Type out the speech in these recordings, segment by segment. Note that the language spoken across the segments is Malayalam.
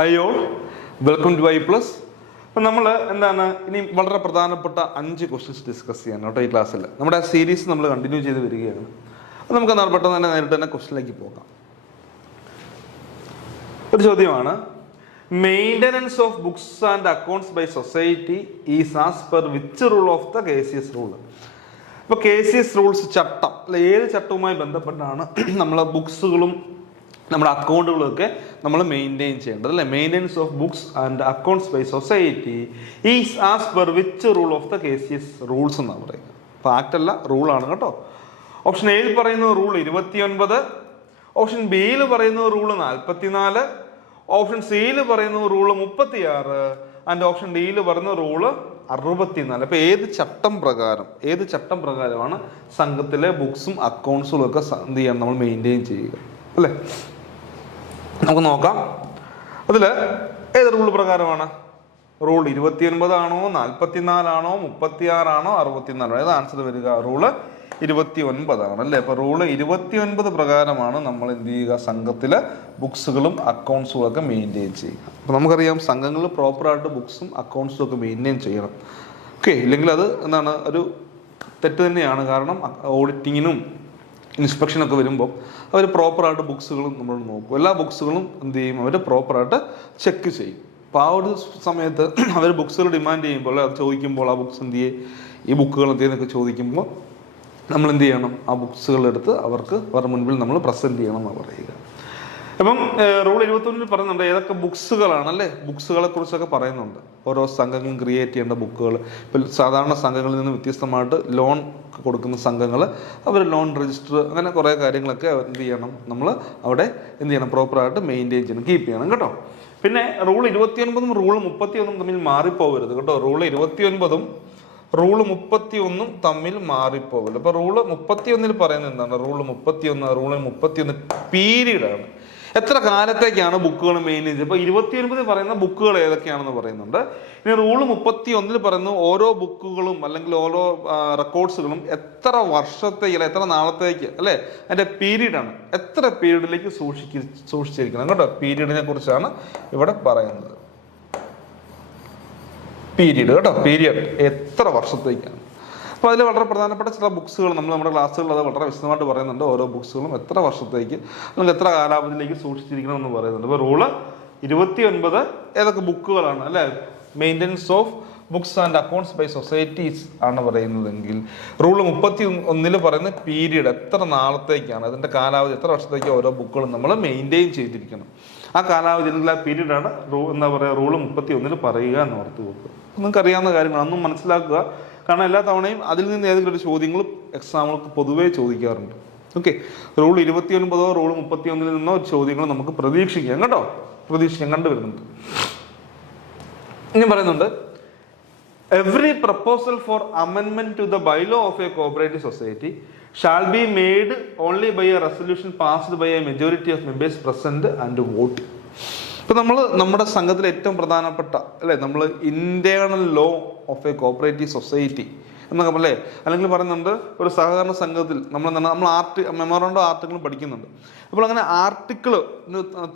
Hi all, welcome to I+. അപ്പം നമ്മൾ എന്താണ് ഇനി വളരെ പ്രധാനപ്പെട്ട 5 ക്വസ്റ്റ്യൻസ് ഡിസ്കസ് ചെയ്യാൻ കേട്ടോ ഈ ക്ലാസ്സിൽ. നമ്മുടെ ആ സീരീസ് നമ്മൾ കണ്ടിന്യൂ ചെയ്ത് വരികയാണ്. അപ്പം നമുക്ക് എന്നാൽ പെട്ടെന്ന് തന്നെ നേരിട്ട് തന്നെ ക്വസ്റ്റ്യനിലേക്ക് പോകാം. ഒരു ചോദ്യമാണ്, maintenance of books and accounts by society is as per which rule of the KCS rule. ഇപ്പോൾ KCS റൂൾസ് ചട്ടം അല്ല, ഏത് ചട്ടവുമായി ബന്ധപ്പെട്ടാണ് നമ്മൾ ബുക്സുകളും നമ്മുടെ അക്കൗണ്ടുകളൊക്കെ നമ്മൾ മെയിൻറ്റെയിൻ ചെയ്യേണ്ടത് അല്ലേ? Maintenance of books and accounts by society is as per which rule of the KCS rules എന്നാണ് പറയുന്നത്. അപ്പോൾ ആക്ട് അല്ല, റൂളാണ് കേട്ടോ. ഓപ്ഷൻ എയിൽ പറയുന്നത് റൂൾ 29, ഓപ്ഷൻ ബിയിൽ പറയുന്നത് റൂള് 44, ഓപ്ഷൻ സിയിൽ പറയുന്നത് റൂള് 36 ആൻഡ് ഓപ്ഷൻ ഡിയിൽ പറയുന്ന റൂള് 64. അപ്പോൾ ഏത് ചട്ടം പ്രകാരമാണ് സംഘത്തിലെ ബുക്സും അക്കൗണ്ട്സും ഒക്കെ എന്ത് ചെയ്യണം, നമ്മൾ മെയിൻറ്റെയിൻ ചെയ്യുക അല്ലേ? നമുക്ക് നോക്കാം. അതിൽ ഏത് റൂൾ പ്രകാരമാണ്? റൂൾ 29 ആണോ, 44 ആണോ, 36 ആണോ, 64 ആണോ? ഏത് ആൻസർ വരിക? റൂള് 29 ആണ് അല്ലേ? അപ്പോൾ റൂള് 29 പ്രകാരമാണ് നമ്മൾ എന്ത് ചെയ്യുക, സംഘത്തിലെ ബുക്സുകളും അക്കൗണ്ട്സും ഒക്കെ മെയിൻറ്റെയിൻ ചെയ്യുക. അപ്പോൾ നമുക്കറിയാം സംഘങ്ങളിൽ പ്രോപ്പറായിട്ട് ബുക്സും അക്കൗണ്ട്സും ഒക്കെ മെയിൻറ്റെയിൻ ചെയ്യണം. ഓക്കെ, ഇല്ലെങ്കിൽ അത് എന്താണ് ഒരു തെറ്റ് തന്നെയാണ്. കാരണം ഓഡിറ്റിങ്ങിനും ഇൻസ്പെക്ഷനൊക്കെ വരുമ്പോൾ അവർ പ്രോപ്പറായിട്ട് ബുക്സുകളും നമ്മൾ നോക്കും. എല്ലാ ബുക്സുകളും എന്ത് ചെയ്യും, അവർ പ്രോപ്പറായിട്ട് ചെക്ക് ചെയ്യും. അപ്പോൾ ആ ഒരു സമയത്ത് അവർ ബുക്സുകൾ ഡിമാൻഡ് ചെയ്യുമ്പോൾ, അത് ചോദിക്കുമ്പോൾ ആ ബുക്സ് എന്ത് ചെയ്യും, ഈ ബുക്കുകൾ എന്തെന്നൊക്കെ ചോദിക്കുമ്പോൾ നമ്മൾ എന്ത് ചെയ്യണം, ആ ബുക്സുകളെടുത്ത് അവരുടെ മുൻപിൽ നമ്മൾ പ്രസൻറ്റ് ചെയ്യണം എന്ന് പറയുക. അപ്പം റൂൾ 21 പറയുന്നുണ്ട് ഏതൊക്കെ ബുക്സുകളാണ് അല്ലേ, ബുക്സുകളെ കുറിച്ചൊക്കെ പറയുന്നുണ്ട്. ഓരോ സംഘങ്ങളും ക്രിയേറ്റ് ചെയ്യേണ്ട ബുക്കുകൾ. ഇപ്പോൾ സാധാരണ സംഘങ്ങളിൽ നിന്ന് വ്യത്യസ്തമായിട്ട് ലോൺ കൊടുക്കുന്ന സംഘങ്ങൾ, അവർ ലോൺ രജിസ്റ്റർ, അങ്ങനെ കുറേ കാര്യങ്ങളൊക്കെ എന്ത് ചെയ്യണം, നമ്മൾ അവിടെ എന്ത് ചെയ്യണം, പ്രോപ്പറായിട്ട് മെയിൻറ്റെയിൻ ചെയ്യണം, കീപ്പ് ചെയ്യണം കേട്ടോ. പിന്നെ റൂൾ 29 റൂൾ 31 തമ്മിൽ മാറിപ്പോകരുത് കേട്ടോ. റൂൾ 29 റൂൾ 31 തമ്മിൽ മാറിപ്പോകരുത്. അപ്പോൾ റൂള് 31 പറയുന്നത് എന്താണ്? റൂൾ 31 പീരീഡ് ആണ്. എത്ര കാലത്തേക്കാണ് ബുക്കുകൾ മെയിൻറ്റെയിൻ ചെയ്യുന്നത്? ഇപ്പോൾ 29 പറയുന്ന ബുക്കുകൾ ഏതൊക്കെയാണെന്ന് പറയുന്നുണ്ട്. ഇനി റൂള് 31 പറയുന്നു ഓരോ ബുക്കുകളും അല്ലെങ്കിൽ ഓരോ റെക്കോർഡ്സുകളും എത്ര വർഷത്തേക്ക് അല്ലെ എത്ര നാളത്തേക്ക് അല്ലേ, അതിൻ്റെ പീരീഡാണ്. എത്ര പീരീഡിലേക്ക് സൂക്ഷിച്ചിരിക്കണം കേട്ടോ. പീരീഡിനെ കുറിച്ചാണ് ഇവിടെ പറയുന്നത്. പീരീഡ് കേട്ടോ, പീരിയഡ് എത്ര വർഷത്തേക്കാണ്. അപ്പോൾ അതിൽ വളരെ പ്രധാനപ്പെട്ട ചില ബുക്സുകൾ നമ്മൾ നമ്മുടെ ക്ലാസ്സുകളിൽ അത് വളരെ വിശദമായിട്ട് പറയുന്നുണ്ട്. ഓരോ ബുക്സുകളും എത്ര വർഷത്തേക്ക് അല്ലെങ്കിൽ എത്ര കാലാവധിയിലേക്ക് സൂക്ഷിച്ചിരിക്കണം എന്ന് പറയുന്നുണ്ട്. അപ്പോൾ റൂള് 29 ഏതൊക്കെ ബുക്കുകളാണ് അല്ലേ, maintenance of books and accounts by societies ആണ് പറയുന്നതെങ്കിൽ, റൂള് 31 പറയുന്ന പീരീഡ് എത്ര നാളത്തേക്കാണ്, അതിൻ്റെ കാലാവധി എത്ര വർഷത്തേക്ക് ഓരോ ബുക്കുകളും നമ്മൾ മെയിൻറ്റെയിൻ ചെയ്തിരിക്കണം. ആ കാലാവധി അല്ലെങ്കിൽ ആ പീരീഡാണ് എന്താ പറയുക, റൂള് 31 പറയുക എന്ന് ഓർത്ത് വെക്കുക. നിങ്ങൾക്ക് അറിയാവുന്ന കാര്യങ്ങൾ അന്നും മനസ്സിലാക്കുക. കാരണം എല്ലാ തവണയും അതിൽ നിന്ന് ഏതെങ്കിലും ഒരു ചോദ്യങ്ങൾ എക്സാമുകൾക്ക് പൊതുവേ ചോദിക്കാറുണ്ട്. ഓക്കെ, റൂൾ 29 റൂൾ 31 നിന്നോ ചോദ്യങ്ങൾ നമുക്ക് പ്രതീക്ഷിക്കാം കേട്ടോ, കണ്ടുവരുന്നുണ്ട്. ഇനി പറയുന്നുണ്ട്, എവറി പ്രപ്പോസൽ ഫോർ അമെൻമെന്റ് to the bylaw of a cooperative society shall be made only by a resolution passed by a majority of members present and vote. ഇപ്പം നമ്മൾ നമ്മുടെ സംഘത്തിലെ ഏറ്റവും പ്രധാനപ്പെട്ട അല്ലേ, നമ്മൾ internal law of a cooperative society എന്നൊക്കെ അല്ലേ, അല്ലെങ്കിൽ പറയുന്നുണ്ട് ഒരു സഹകരണ സംഘത്തിൽ നമ്മൾ മെമ്മോറാണ്ടം ആർട്ടിക്കിൾ പഠിക്കുന്നുണ്ട്. അപ്പോൾ അങ്ങനെ ആർട്ടിക്കിൾ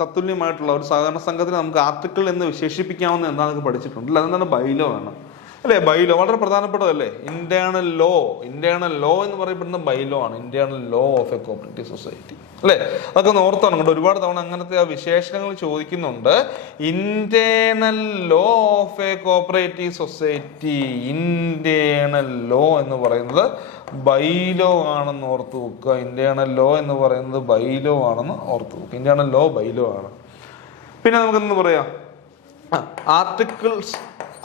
തത്തുല്യമായിട്ടുള്ള ഒരു സഹകരണ സംഘത്തിൽ നമുക്ക് ആർട്ടിക്കിൾ എന്ന് വിശേഷിപ്പിക്കാവുന്ന എന്താണെന്നൊക്കെ പഠിച്ചിട്ടുണ്ട്. അതെന്താണ്? ബൈലോ ആണ് അല്ലേ. ബൈലോ വളരെ പ്രധാനപ്പെട്ടതല്ലേ. ഇന്റേണൽ ലോ എന്ന് പറയപ്പെടുന്ന ബൈലോ ആണ്, internal law of a cooperative society അല്ലേ. അതൊക്കെ ഒന്ന് ഓർത്താണ് കേട്ടോ. ഒരുപാട് തവണ അങ്ങനത്തെ ആ വിശേഷണങ്ങൾ ചോദിക്കുന്നുണ്ട്. Internal law of a cooperative society, internal law എന്ന് പറയുന്നത് ബൈലോ ആണെന്ന് ഓർത്ത് വെക്കുക. ഇന്റേണൽ ലോ എന്ന് പറയുന്നത് ബൈലോ ആണെന്ന് ഓർത്ത് വെക്കുക. ഇന്റേണൽ ലോ ബൈലോ ആണ്. പിന്നെ നമുക്കെന്ന് പറയാം,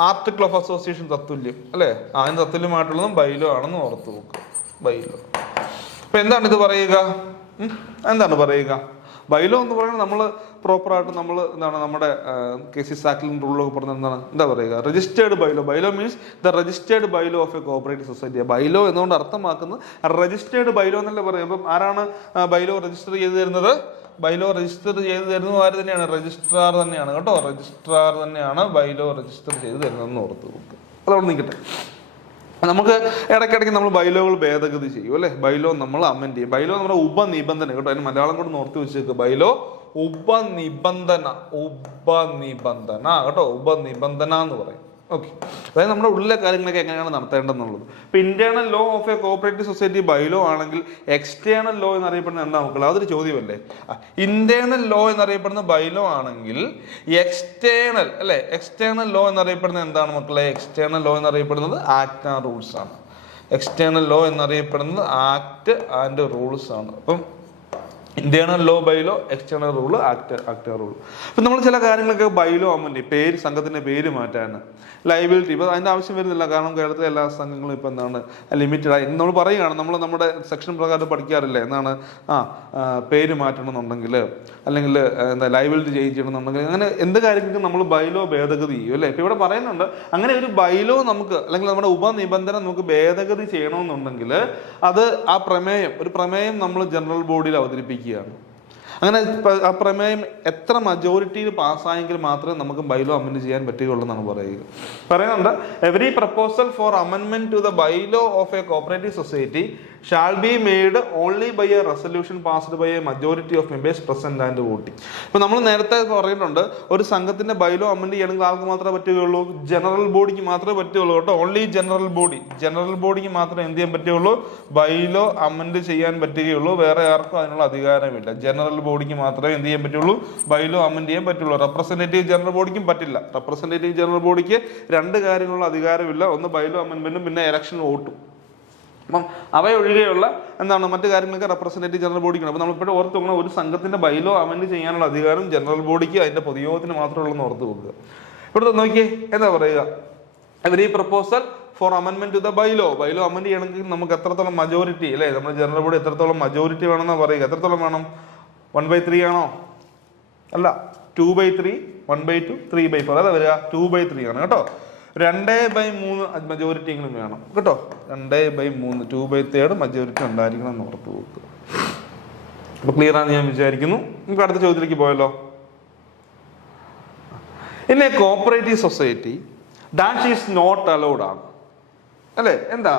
ആർട്ടിക്കിൾ ഓഫ് അസോസിയേഷൻ തത്തുല്യം അല്ലേ, അതിന് തത്തുല്യമായിട്ടുള്ളതും ബൈലോ ആണെന്ന് ഓർത്ത് വെക്കുക. ബൈലോ. അപ്പൊ എന്താണ് ഇത് പറയുക? ബൈലോ എന്ന് പറയുന്നത് നമ്മൾ പ്രോപ്പറായിട്ട് നമ്മൾ എന്താണ് നമ്മുടെ KCS ആക്ടിലും റൂളൊക്കെ പറഞ്ഞത് എന്താ പറയുക? Registered bylaw. Bylaw means the registered bylaw of a cooperative society. Bylaw എന്നുകൊണ്ട് അർത്ഥമാക്കുന്നത് രജിസ്റ്റേർഡ് ബൈലോ എന്നല്ലേ പറയും. അപ്പം ആരാണ് ബൈലോ രജിസ്റ്റർ ചെയ്ത് തരുന്നത്? ബൈലോ രജിസ്റ്റർ ചെയ്ത് തരുന്നത് ആര് തന്നെയാണ്? രജിസ്ട്രാർ തന്നെയാണ് കേട്ടോ. രജിസ്ട്രാർ തന്നെയാണ് ബൈലോ രജിസ്റ്റർ ചെയ്ത് തരുന്നതെന്ന് ഓർത്ത് വെക്കുക. അതവിടെ നിൽക്കട്ടെ. നമുക്ക് ഇടയ്ക്കിടയ്ക്ക് നമ്മൾ ബൈലോകൾ ഭേദഗതി ചെയ്യും അല്ലേ. ബൈലോ നമ്മൾ അമെൻഡ് ചെയ്യും. ബൈലോ നമ്മുടെ ഉപനിബന്ധന കേട്ടോ, അതിന് മലയാളം കൂടെ ഓർത്ത് വെച്ചേക്കുക. ബൈലോ ഉപനിബന്ധന കേട്ടോ, ഉപനിബന്ധന എന്ന് പറയും. ഓക്കെ, അതായത് നമ്മുടെ ഉള്ളിലെ കാര്യങ്ങളൊക്കെ എങ്ങനെയാണ് നടത്തേണ്ടതെന്നുള്ളത്. ഇപ്പൊ internal law of a cooperative society bylaw ആണെങ്കിൽ എക്സ്റ്റേണൽ ലോ എന്നറിയപ്പെടുന്ന എന്താ മക്കളെ? അതൊരു ചോദ്യമല്ലേ. ഇന്റേണൽ ലോ എന്നറിയപ്പെടുന്ന ബൈലോ ആണെങ്കിൽ എക്സ്റ്റേണൽ ലോ എന്നറിയപ്പെടുന്നത് എന്താണ് മക്കളെ? എക്സ്റ്റേണൽ ലോ എന്നറിയപ്പെടുന്നത് ആക്ട് ആൻഡ് റൂൾസ് ആണ്. എക്സ്റ്റേണൽ ലോ എന്നറിയപ്പെടുന്നത് ആക്ട് ആൻഡ് റൂൾസ് ആണ്. അപ്പം internal law bylaw, external rule, act rule. ഇപ്പം നമ്മൾ ചില കാര്യങ്ങളൊക്കെ ബൈലോ ആകുമ്പോൾ പേര്, സംഘത്തിന്റെ പേര് മാറ്റാൻ, ലൈബിലിറ്റി, ഇപ്പം അതിന്റെ ആവശ്യം വരുന്നില്ല. കാരണം കേരളത്തിലെ എല്ലാ സംഘങ്ങളും ഇപ്പം എന്താണ് ലിമിറ്റഡ് ആയി നമ്മൾ പറയുകയാണ്. നമ്മൾ നമ്മുടെ സെക്ഷൻ പ്രകാരം പഠിക്കാറില്ല എന്താണ് പേര് മാറ്റണമെന്നുണ്ടെങ്കിൽ, അല്ലെങ്കിൽ എന്താ ലൈബിലിറ്റി ചേഞ്ച് ചെയ്യണമെന്നുണ്ടെങ്കിൽ, അങ്ങനെ എന്ത് കാര്യങ്ങൾക്കും നമ്മൾ ബൈലോ ഭേദഗതി ചെയ്യും അല്ലേ. ഇപ്പം ഇവിടെ പറയുന്നുണ്ട് അങ്ങനെ ഒരു ബൈലോ നമുക്ക്, അല്ലെങ്കിൽ നമ്മുടെ ഉപനിബന്ധന നമുക്ക് ഭേദഗതി ചെയ്യണമെന്നുണ്ടെങ്കിൽ അത് ഒരു പ്രമേയം നമ്മൾ ജനറൽ ബോഡിയിൽ അവതരിപ്പിക്കുകയാണ്. അങ്ങനെ ആ പ്രമേയം എത്ര മജോറിറ്റിയിൽ പാസ്സായെങ്കിൽ മാത്രമേ നമുക്ക് ബൈലോ അമെൻഡ് ചെയ്യാൻ പറ്റുകയുള്ളൂ എന്നാണ് പറയുന്നുണ്ട്. Every proposal for amendment to the bylaw of a cooperative society shall be made only by a resolution passed by a majority of members present and voting. ഇപ്പൊ നമ്മൾ നേരത്തെ പറഞ്ഞിട്ടുണ്ട്, ഒരു സംഘത്തിന്റെ ബൈലോ അമെൻഡ് ചെയ്യണമെങ്കിൽ ആൾക്ക് മാത്രമേ പറ്റുകയുള്ളൂ? ജനറൽ ബോഡിക്ക് മാത്രമേ പറ്റുകയുള്ളൂ കേട്ടോ. ഓൺലി ജനറൽ ബോഡിക്ക് മാത്രമേ എന്ത് ചെയ്യാൻ പറ്റുകയുള്ളൂ? ബൈലോ അമെൻഡ് ചെയ്യാൻ പറ്റുകയുള്ളൂ. വേറെ ആർക്കും അതിനുള്ള അധികാരമില്ല. ജനറൽ ബോഡിക്ക് മാത്രമേ എന്ത് ചെയ്യാൻ പറ്റുള്ളൂ? ബൈലോ അമെൻഡ് ചെയ്യാൻ പറ്റുള്ളൂ. റെപ്രസെന്റേറ്റീവ് ജനറൽ ബോഡിക്കും പറ്റില്ല. റെപ്രസെന്റേറ്റീവ് ജനറൽ ബോഡിക്ക് രണ്ട് കാര്യങ്ങളുള്ള അധികാരമില്ല. ഒന്ന് ബൈലോ അമെൻഡ്മെന്റും പിന്നെ ഇലക്ഷൻ വോട്ടും. അപ്പം അവയൊഴികെയുള്ള മറ്റു കാര്യങ്ങളൊക്കെ റെപ്രസെന്റേറ്റീവ് ജനറൽ ബോഡിക്കാണ്. അപ്പോൾ നമ്മളിപ്പോഴും ഓർത്ത് നോക്കണം, ഒരു സംഘത്തിന്റെ ബൈലോ അമെൻഡ് ചെയ്യാനുള്ള അധികാരം ജനറൽ ബോഡിക്ക്, അതിന്റെ പൊതുയോഗത്തിന് മാത്രമേ ഉള്ളൂ എന്ന് ഓർത്ത് വെക്കുക. ഇവിടെ നോക്കിയേ, എന്താ പറയുക? എവരി പ്രപ്പോസൽ ഫോർ അമെൻമെന്റ് ടു ദ ബൈലോ അമെൻഡ് ചെയ്യണമെങ്കിൽ നമുക്ക് എത്രത്തോളം മജോറിറ്റി അല്ലേ, നമ്മുടെ ജനറൽ ബോഡി എത്രത്തോളം മജോറിറ്റി വേണമെന്നാണ് പറയുക. എത്രത്തോളം വേണം? 1/3 ആണോ? അല്ല, 2/3, 1/2, 3/4. അതാ വരിക 2/3 ആണ് കേട്ടോ. 2/3 മജോറിറ്റി എങ്കിലും വേണം കേട്ടോ. 2/3, 2/3 മജോറിറ്റി ഉണ്ടായിരിക്കണം എന്ന് ഓർത്ത് നോക്കുക. അപ്പൊ ക്ലിയർ ആണെന്ന് ഞാൻ വിചാരിക്കുന്നു. നമുക്ക് അടുത്ത ചോദ്യത്തിലേക്ക് പോയല്ലോ. In a cooperative society dash is not allowed ആണ് അല്ലേ? എന്താ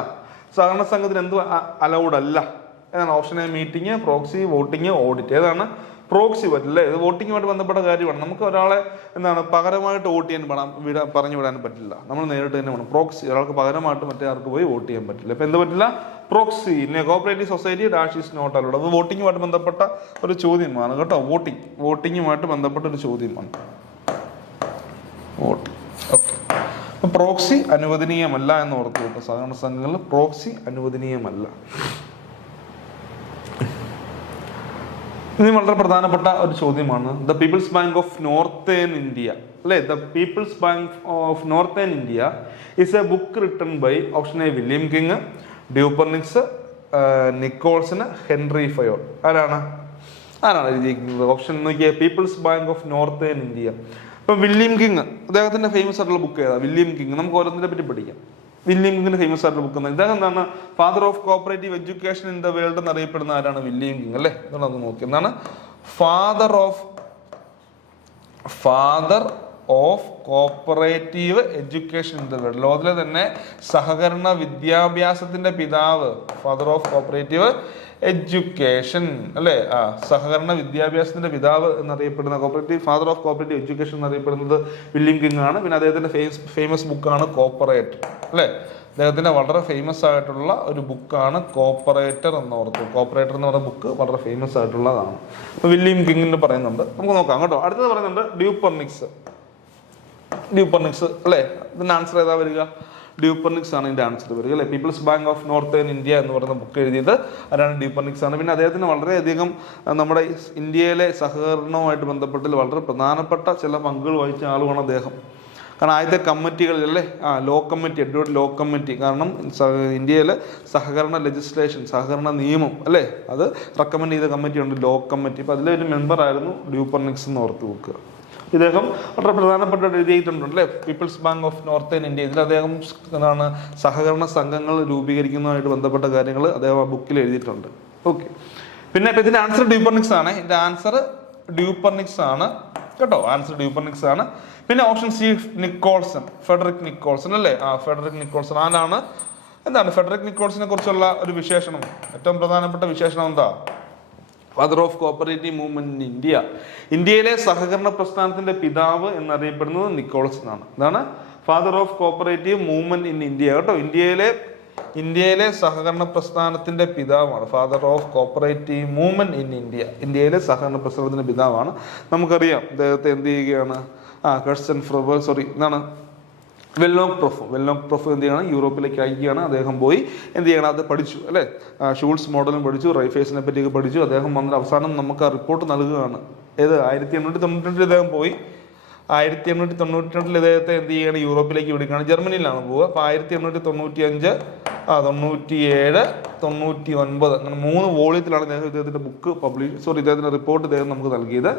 സഹകരണ സംഘത്തിന് എന്ത് അലൗഡ് അല്ല? ഏതാണ് option A? Meeting, proxy, voting, audit. ഏതാണ്? പ്രോക്സി പറ്റില്ല. ഇത് വോട്ടിങ്ങുമായിട്ട് ബന്ധപ്പെട്ട കാര്യമാണ്. നമുക്ക് ഒരാളെ പകരമായിട്ട് വോട്ട് ചെയ്യാൻ പറഞ്ഞു വിടാൻ പറ്റില്ല. നമ്മൾ നേരിട്ട് തന്നെ വേണം. പ്രോക്സി, ഒരാൾക്ക് പകരമായിട്ട് മറ്റേ ആൾക്ക് പോയി വോട്ട് ചെയ്യാൻ പറ്റില്ല. ഇപ്പൊ എന്ത് പറ്റില്ല? Proxy in a cooperative society dash is not allowed. അത് വോട്ടിങ്ങുമായിട്ട് ബന്ധപ്പെട്ട ഒരു ചോദ്യമാണ് കേട്ടോ. വോട്ടിങ്ങുമായിട്ട് ബന്ധപ്പെട്ട ഒരു ചോദ്യമാണ് വോട്ടിംഗ്. ഓക്കെ, അപ്പൊ പ്രോക്സി അനുവദനീയമല്ല എന്ന് ഓർത്ത് കേട്ടോ. സഹകരണ സംഘങ്ങളിൽ പ്രോക്സി അനുവദനീയമല്ല. ഇനി വളരെ പ്രധാനപ്പെട്ട ഒരു ചോദ്യമാണ്. The people's bank of northern India അല്ലെ? The people's bank of northern India is a book written by option A William King, Dupernex, Nicholson, Henry Fayol. ആരാണ് എഴുതിയിരിക്കുന്നത്? ഓപ്ഷൻ നോക്കിയ people's bank of northern India. ഇപ്പൊ വില്യം കിങ്, അദ്ദേഹത്തിന്റെ ഫേമസ് ആയിട്ടുള്ള ബുക്ക് ഏതാ? William King. നമുക്ക് ഓരോന്നിനെ പറ്റി പഠിക്കാം. വില്യം കിങ്ങിന്റെ ഫേമസ് ആയിട്ടുള്ള ബുക്ക് എന്താണ്? ഇദ്ദേഹം എന്താണ്? Father of cooperative education in the world എന്നറിയപ്പെടുന്ന ആരാണ്? വില്യം കിങ് അല്ലേ? ഇതാണ് നോക്കി. എന്താണ്? Father of cooperative education in the world. ലോകത്തിലെ തന്നെ സഹകരണ വിദ്യാഭ്യാസത്തിന്റെ പിതാവ്. ഫാദർ ഓഫ് കോപ്പറേറ്റീവ് എഡ്യൂക്കേഷൻ അല്ലേ? സഹകരണ വിദ്യാഭ്യാസത്തിന്റെ പിതാവ് എന്നറിയപ്പെടുന്ന ഫാദർ ഓഫ് കോപ്പറേറ്റീവ് എഡ്യൂക്കേഷൻ എന്നറിയപ്പെടുന്നത് വില്യം കിങ് ആണ്. പിന്നെ അദ്ദേഹത്തിന്റെ ഫേമസ് ബുക്കാണ് കോപ്പറേറ്റർ അല്ലേ? അദ്ദേഹത്തിന്റെ വളരെ ഫേമസ് ആയിട്ടുള്ള ഒരു ബുക്കാണ് കോപ്പറേറ്റർ എന്ന് ഓർത്തു. കോപ്പറേറ്റർ എന്ന് പറയുന്ന ബുക്ക് വളരെ ഫേമസ് ആയിട്ടുള്ളതാണ്. അപ്പൊ വില്യം കിങ്ങിന് പറയുന്നുണ്ട്. നമുക്ക് നോക്കാം കേട്ടോ. അടുത്തത് പറയുന്നുണ്ട് ഡ്യൂപ്പർനിക്സ് അല്ലേ? ഇതിന്റെ ആൻസർ ഏതാ വരിക? ഡ്യൂപ്പർനിക്സ് ആണ് ഇതിന്റെ ആൻസർ വരിക അല്ലെ? Peoples bank of northern India എന്ന് പറയുന്ന ബുക്ക് എഴുതിയത് ആരാണ്? ഡ്യൂപ്പർനിക്സ് ആണ്. പിന്നെ അദ്ദേഹത്തിന് വളരെയധികം നമ്മുടെ ഇന്ത്യയിലെ സഹകരണവുമായിട്ട് ബന്ധപ്പെട്ട് വളരെ പ്രധാനപ്പെട്ട ചില പങ്കുകൾ വഹിച്ച ആളുമാണ് അദ്ദേഹം. കാരണം ആദ്യത്തെ കമ്മിറ്റികളിലല്ലേ Law committee, Edward Law committee. കാരണം ഇന്ത്യയിലെ സഹകരണ ലെജിസ്ലേഷൻ, സഹകരണ നിയമം അല്ലേ, അത് റെക്കമെൻഡ് ചെയ്ത കമ്മിറ്റി ഉണ്ട്, ലോ കമ്മിറ്റി. അപ്പൊ അതിലെ ഒരു മെമ്പർ ആയിരുന്നു ഡ്യൂപ്പർനിക്സ് എന്ന് ഓർത്ത് വെക്കുക. ഇദ്ദേഹം വളരെ പ്രധാനപ്പെട്ട എഴുതിയിട്ടുണ്ട് അല്ലേ? Peoples bank of northern India. ഇതിൽ അദ്ദേഹം എന്താണ് സഹകരണ സംഘങ്ങൾ രൂപീകരിക്കുന്നതുമായിട്ട് ബന്ധപ്പെട്ട കാര്യങ്ങൾ അദ്ദേഹം ആ ബുക്കിൽ എഴുതിയിട്ടുണ്ട്. ഓക്കെ, പിന്നെ ഇതിന്റെ ആൻസർ ഡ്യൂപ്പർനിക്സ് ആണ്. ഇതിന്റെ ആൻസർ ഡ്യൂപ്പർനിക്സ് ആണ് കേട്ടോ. ആൻസർ ഡ്യൂപ്പർനിക്സ് ആണ്. പിന്നെ option C Nicholson, Frederick Nicholson അല്ലേ? Frederick Nicholson. ആരാണ്? എന്താണ് ഫെഡറിക് നിക്കോൾസനെ കുറിച്ചുള്ള ഒരു വിശേഷണം? ഏറ്റവും പ്രധാനപ്പെട്ട വിശേഷണം എന്താ? Father of cooperative movement in India. ഇന്ത്യയിലെ സഹകരണ പ്രസ്ഥാനത്തിന്റെ പിതാവ് എന്നറിയപ്പെടുന്നത് നിക്കോളസ് എന്നാണ്. ഇതാണ് father of cooperative movement in India കേട്ടോ. ഇന്ത്യയിലെ സഹകരണ പ്രസ്ഥാനത്തിന്റെ പിതാവാണ് father of cooperative movement in India. ഇന്ത്യയിലെ സഹകരണ പ്രസ്ഥാനത്തിന്റെ പിതാവാണ്. നമുക്കറിയാം അദ്ദേഹത്തെ എന്ത് ചെയ്യുകയാണ്, വെല്ലോങ് പ്രൊഫ് എന്ത് ചെയ്യണം, യൂറോപ്പിലേക്ക് അയക്കുകയാണ്. അദ്ദേഹം പോയി എന്ത് ചെയ്യണം, അത് പഠിച്ചു അല്ലേ, ഷൂൾസ് മോഡലും പഠിച്ചു, റൈഫേഴ്സിനെ പറ്റിയൊക്കെ പഠിച്ചു. അദ്ദേഹം വന്നിട്ട് അവസാനം നമുക്ക് ആ റിപ്പോർട്ട് നൽകുകയാണ്. 1892 അദ്ദേഹം പോയി. 1892 ഇദ്ദേഹത്തെ എന്ത് ചെയ്യണം, യൂറോപ്പിലേക്ക് വിടുകയാണ്. ജർമ്മനിയിലാണ് പോവുക. അപ്പോൾ 1895, 97, 99 അങ്ങനെ 3 വോളിയത്തിലാണ് ഇദ്ദേഹത്തിന്റെ ബുക്ക് ഇദ്ദേഹത്തിന്റെ റിപ്പോർട്ട് ഇദ്ദേഹം നമുക്ക് നൽകിയത്.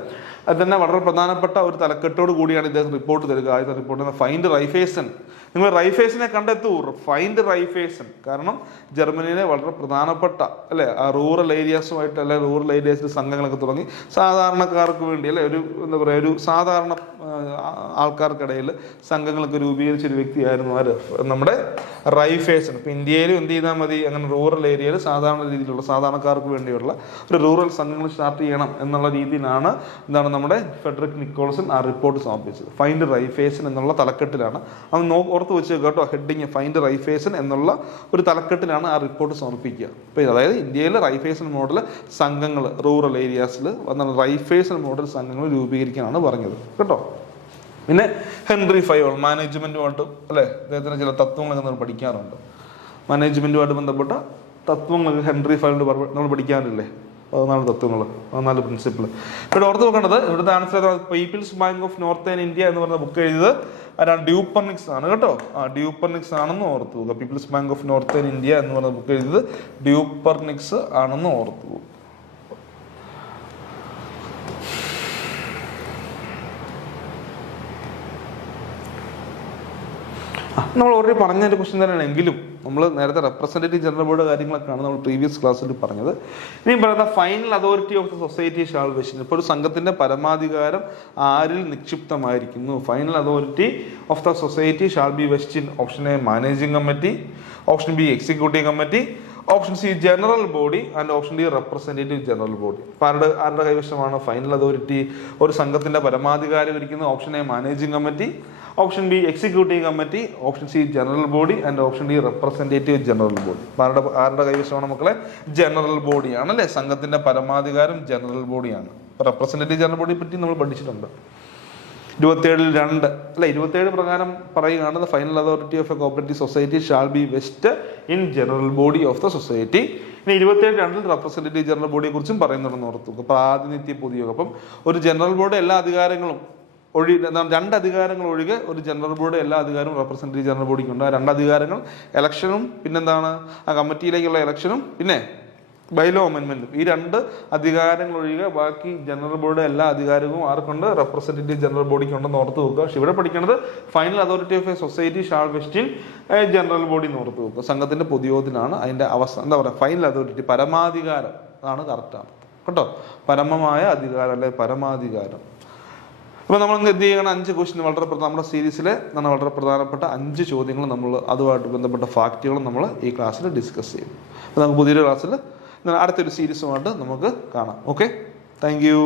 അത് തന്നെ വളരെ പ്രധാനപ്പെട്ട ഒരു തലക്കെട്ടോട് കൂടിയാണ് ഇദ്ദേഹം റിപ്പോർട്ട് തരിക. ആദ്യത്തെ റിപ്പോർട്ട് ഫൈൻഡ് റൈഫേഴ്സൺ. നിങ്ങൾ റൈഫേഴ്സിനെ കണ്ടെത്തൂ, ഫൈൻഡ് റൈഫേഴ്സൺ. കാരണം ജർമ്മനിയിലെ വളരെ പ്രധാനപ്പെട്ട അല്ലെ ആ റൂറൽ ഏരിയാസുമായിട്ട് അല്ലെ റൂറൽ ഏരിയാസിൽ സംഘങ്ങളൊക്കെ തുടങ്ങി സാധാരണക്കാർക്ക് വേണ്ടി അല്ലെ ഒരു സാധാരണ ആൾക്കാർക്കിടയിൽ സംഘങ്ങളൊക്കെ രൂപീകരിച്ച ഒരു വ്യക്തിയായിരുന്നു ആര്, നമ്മുടെ റൈഫേഴ്സൺ. ഇപ്പം ഇന്ത്യയിലും എന്ത് ചെയ്താൽ മതി, അങ്ങനെ റൂറൽ ഏരിയയിൽ സാധാരണ രീതിയിലുള്ള സാധാരണക്കാർക്ക് വേണ്ടിയുള്ള ഒരു റൂറൽ സംഘങ്ങൾ സ്റ്റാർട്ട് ചെയ്യണം എന്നുള്ള രീതിയിലാണ് നമ്മുടെ ഫെഡറിക് നിക്കോൾസൺ ആ റിപ്പോർട്ട് സമർപ്പിച്ചത്. ഫൈൻഡ് റൈഫേഴ്സൺ എന്നുള്ള തലക്കെട്ടിലാണ് അത് ഓർത്ത് വെച്ച് കേട്ടോ. ഹെഡിങ് ഫൈൻഡ് റൈഫേഴ്സൺ എന്നുള്ള ഒരു തലക്കെട്ടിലാണ് ആ റിപ്പോർട്ട് സമർപ്പിക്കുക. അപ്പോൾ അതായത് ഇന്ത്യയിലെ റൈഫേഴ്സൺ മോഡൽ സംഘങ്ങൾ റൂറൽ ഏരിയാസിൽ റൈഫേഴ്സൺ മോഡൽ സംഘങ്ങൾ രൂപീകരിക്കാനാണ് പറഞ്ഞത് കേട്ടോ. പിന്നെ ഹെൻറി ഫയോൾ മാനേജ്മെന്റുമായിട്ട് അല്ലെ അദ്ദേഹത്തിന് ചില തത്വങ്ങളൊക്കെ നമ്മൾ പഠിക്കാറുണ്ട്. മാനേജ്മെന്റുമായിട്ട് ബന്ധപ്പെട്ട തത്വങ്ങൾ ഹെൻറി ഫയോളിന്റെ നമ്മൾ പഠിക്കാറില്ലേ, 14 തത്വങ്ങൾ, 14 പ്രിൻസിപ്പിൾ. ഇവിടെ ഓർത്ത് നോക്കേണ്ടത് ഇവിടുത്തെ answer Peoples bank of northern India എന്ന് പറഞ്ഞ ബുക്ക് എഴുതിയത് ഡ്യൂപ്പർനിക്സ് ആണ് കേട്ടോ. ഡ്യൂപ്പർനിക്സ് ആണെന്ന് ഓർത്തു പോകുക. Peoples bank of northern India എന്ന് പറഞ്ഞ ബുക്ക് എഴുതിയത് ഡ്യൂപ്പർനിക്സ് ആണെന്ന് ഓർത്തു പോകുക. നമ്മൾ ഓൾറെഡി പറഞ്ഞൊരു ക്വസ്റ്റ്യൻ തന്നെയാണ്, എങ്കിലും നമ്മൾ നേരത്തെ റെപ്രസെൻറ്റേറ്റീവ് ജനറൽ ബോർഡ് കാര്യങ്ങളൊക്കെയാണ് നമ്മൾ പ്രീവിയസ് ക്ലാസ്സിൽ പറഞ്ഞത്. ഇനി പറയുന്ന final authority of the society shall vest. ഇപ്പോൾ ഒരു സംഘത്തിന്റെ പരമാധികാരം ആരിൽ നിക്ഷിപ്തമായിരിക്കുന്നു? Final authority of the society shall be vest in option A managing committee, option B executive committee, option C general body and option D representative general body. അപ്പോൾ ആരുടെ കൈവശമാണ് ഫൈനൽ അതോറിറ്റി? ഒരു സംഘത്തിന്റെ പരമാധികാരം ഇരിക്കുന്നത് option A managing committee, option B executive committee, option C general body and option D representative general body. ആരുടെ കൈവശമാണ് മക്കളെ? ജനറൽ ബോഡിയാണ് അല്ലേ. സംഘത്തിന്റെ പരമാധികാരം ജനറൽ ബോഡിയാണ്. റെപ്രസെൻറ്റേറ്റീവ് ജനറൽ ബോഡിയെ പറ്റി നമ്മൾ പഠിച്ചിട്ടുണ്ട്. 27 പ്രകാരം പറയുകയാണ് final authority of a cooperative society shall be vest in general body of the society. ഇനി 27 റെപ്രസെൻറ്റേറ്റീവ് ജനറൽ ബോഡിയെ കുറിച്ചും പറയുന്നുണ്ടെന്ന് ഓർത്തു. പ്രാതിനിധ്യ പൊതുയോഗം. അപ്പം ഒരു ജനറൽ ബോർഡ് എല്ലാ അധികാരങ്ങളും 2 അധികാരങ്ങൾ ഒഴികെ ഒരു ജനറൽ ബോർഡ് എല്ലാ അധികാരവും റെപ്രസെൻറ്റേറ്റീവ് ജനറൽ ബോഡിക്കുണ്ട്. ആ 2 അധികാരങ്ങൾ ഇലക്ഷനും പിന്നെന്താണ് ആ കമ്മിറ്റിയിലേക്കുള്ള ഇലക്ഷനും പിന്നെ ബൈലോ അമെൻമെന്റും. ഈ 2 അധികാരങ്ങൾ ഒഴികെ ബാക്കി ജനറൽ ബോർഡ് എല്ലാ അധികാരവും ആർക്കുണ്ട്? റെപ്രസെൻറ്റേറ്റീവ് ജനറൽ ബോഡിക്കുണ്ടെന്ന് ഓർത്ത് വെക്കുക. പക്ഷെ ഇവിടെ പഠിക്കുന്നത് final authority of A society shall west in general body എന്ന് ഓർത്ത് വെക്കുക. സംഘത്തിന്റെ പൊതുയോഗത്തിനാണ് അതിന്റെ ഫൈനൽ അതോറിറ്റി, പരമാധികാരം അതാണ് കറക്റ്റാണ് കേട്ടോ. പരമമായ അധികാരം അല്ലെ പരമാധികാരം. അപ്പോൾ നമ്മൾ എന്ത് ചെയ്യണം, 5 ക്വസ്റ്റ്യൻ നമ്മുടെ സീരീസിലെ വളരെ പ്രധാനപ്പെട്ട 5 ചോദ്യങ്ങൾ നമ്മൾ അതുമായിട്ട് ബന്ധപ്പെട്ട ഫാക്റ്റുകളും നമ്മൾ ഈ ക്ലാസ്സിൽ ഡിസ്കസ് ചെയ്യും. അപ്പോൾ നമുക്ക് പുതിയൊരു ക്ലാസ്സിൽ അടുത്തൊരു സീരീസുമായിട്ട് നമുക്ക് കാണാം. Okay, thank you.